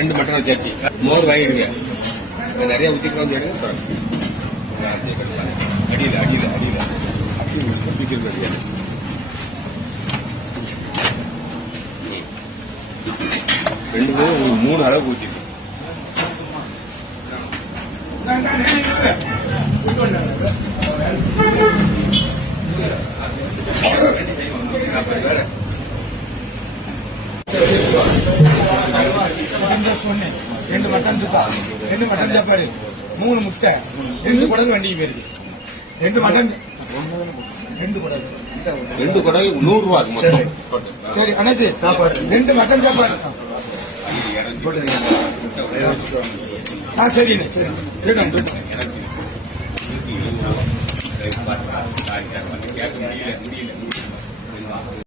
2 mutton வச்சாச்சு. மோர் வாங்கிடுங்க. நிறைய ஊற்றிக்கலாம் வந்து எடுங்க. அடியில் அடியில் அடியில் பிடிக்கிறது 3 அளவு ஊற்றி ரெண்டு மட்டன் சுக்கா, 2 மட்டன் சாப்பாடு, 3 முட்டை, 2 குடல் வண்டிக்கு போயிருக்கு. 2 மட்டன் 2 குடல் 100 ரூபா மொத்தம். சரி அனைத்து சாப்பாடு 2 மட்டன் சாப்பாடு. சரிண்ணே சரி கேட்க முடியல